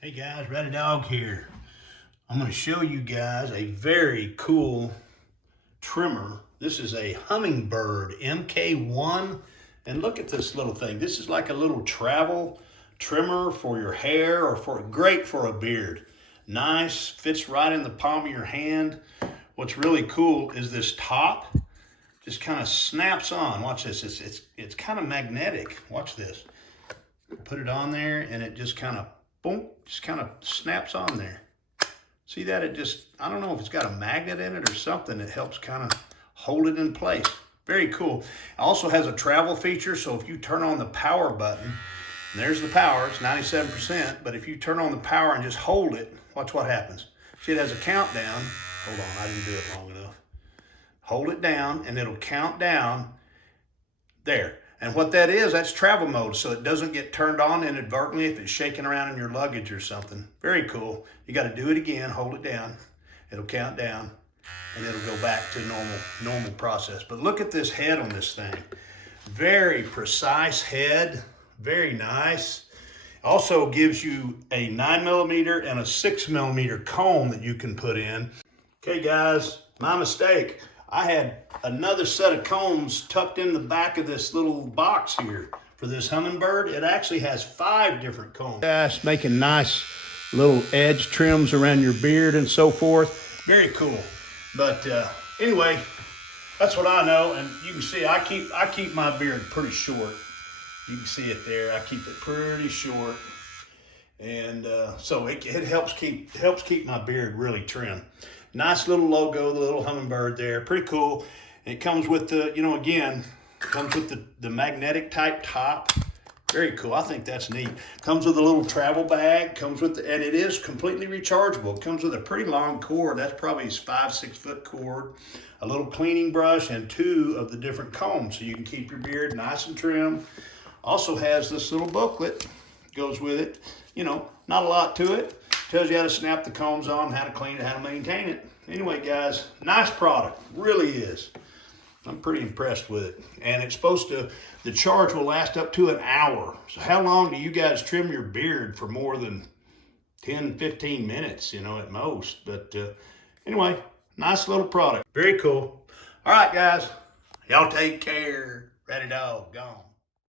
Hey guys, Ratty Dog here. I'm going to show you guys a very cool trimmer. This is a Hummingbird MK1, and look at this little thing. This is like a little travel trimmer for your hair or great for a beard. Nice, fits right in the palm of your hand. What's really cool is this top just kind of snaps on. Watch this. It's kind of magnetic. Watch this. Put it on there and it just kind of boom, just kind of snaps on there. See that? I don't know if it's got a magnet in it or something that helps kind of hold it in place. Very cool. It also has a travel feature, so if you turn on the power button, there's the power, it's 97%, but if you turn on the power and just hold it, watch what happens. See, it has a countdown. Hold on, I didn't do it long enough. Hold it down and it'll count down there. And what that is, that's travel mode, so it doesn't get turned on inadvertently if it's shaking around in your luggage or something. Very cool. You got to do it again, hold it down. It'll count down, and it'll go back to normal process. But look at this head on this thing. Very precise head, very nice. Also gives you a 9mm and a 6mm comb that you can put in. Okay, guys, my mistake. I had another set of combs tucked in the back of this little box here for this Hummingbird. It actually has 5 different combs. Yes, making nice little edge trims around your beard and so forth. Very cool. But anyway, that's what I know. And you can see I keep my beard pretty short. You can see it there. I keep it pretty short. And so it helps keep my beard really trim. Nice little logo, the little Hummingbird there, pretty cool. And it comes with the, comes with the magnetic type top. Very cool. I think that's neat. Comes with a little travel bag. And it is completely rechargeable. It comes with a pretty long cord. That's probably a 5-6 foot cord. A little cleaning brush and 2 of the different combs, so you can keep your beard nice and trim. Also has this little booklet. Goes with it. Not a lot to it. Tells you how to snap the combs on, how to clean it, how to maintain it. Anyway, guys, nice product, really is. I'm pretty impressed with it. And it's the charge will last up to an hour. So how long do you guys trim your beard for more than 10, 15 minutes, at most? But anyway, nice little product, very cool. All right, guys, y'all take care. Ratty Dog, gone.